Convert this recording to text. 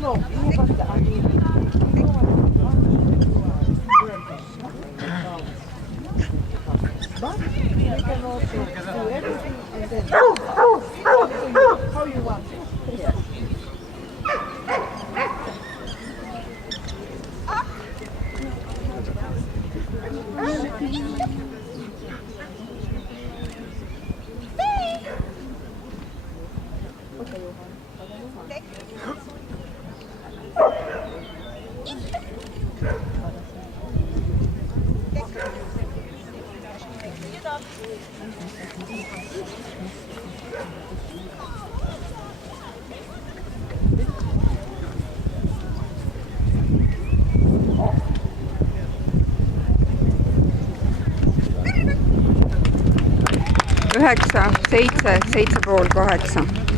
But you can also do everything and then how you want it. Yes. Üheksa, seitse, 7:30.